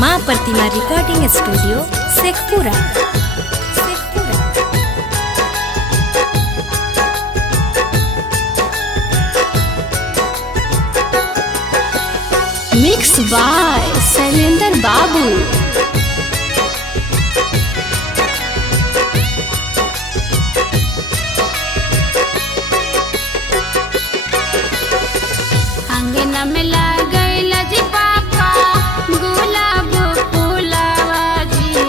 माँ Pratima recording studio Sheikhpura. Mix by Shailendra Babu. अंगना में लगल जी पापा गुलाब फूलवा जी,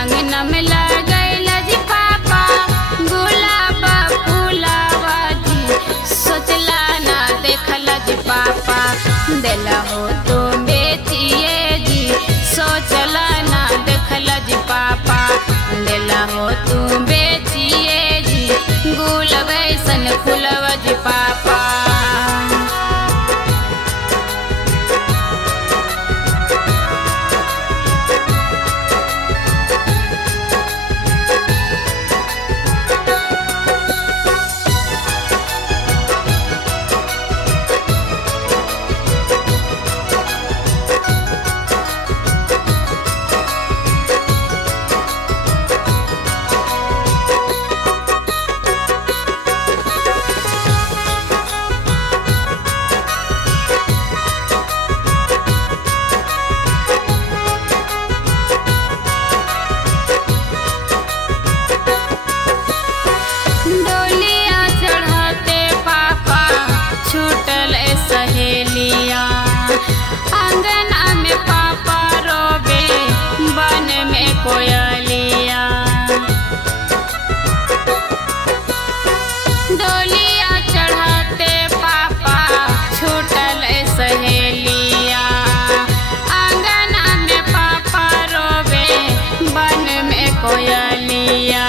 अंगना में लगल जी पापा गुलाब फूलवा जी। सोचला ना देखल जी पापा दिला हो तो बेचिए जी, सोचला ना देखल जी पापा दिला हो तू बेचिए जी। गुलाब ऐसन फूलवा जी पापा। कोयलिया डोलिया चढ़ाते पापा छूटल सहेलिया। आंगना में पापा रोवे बन में कोयलिया।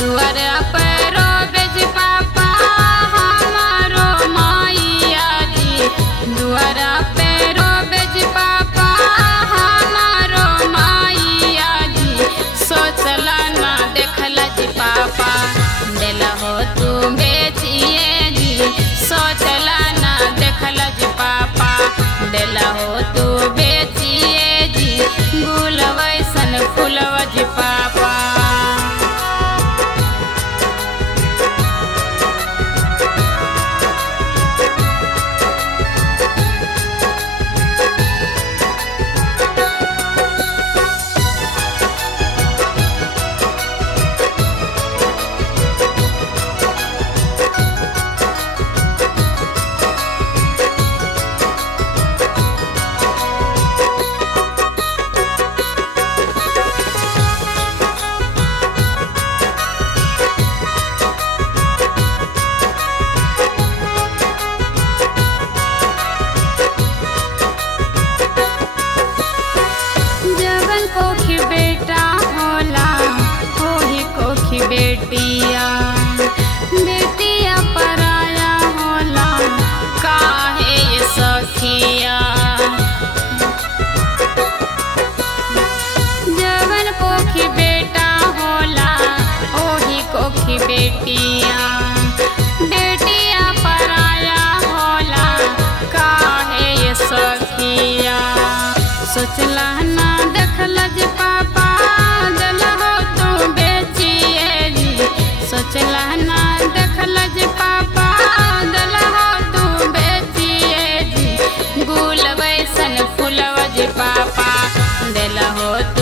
दुआर पर रोवे जी पापा हमारो माइया जी, दुआर पे रोवे जी पापा हमारो माइया जी। सोचला ना देखल जी पापा दिला हो तू बेचिए जी, सोचला ना देखल जी पापा दिला हो तू बेचिए जी। गुलाब ऐसन फूलवा जी पापा। कोखी बेटा होला होही कोखी बेटिया, बेटिया पराया होला काहे ये सखिया। जवन कोखी बेटा होला होही कोखी बेटिया, बेटिया पराया होला काहे ये सखिया। सोचला ना देखल जी पापा दिला हो तू बेचिए जी, सोचला ना देखल जी पापा दिला हो तू बेचिए जी। गुलाब ऐसन फूलवा जी पापा दिला हो तू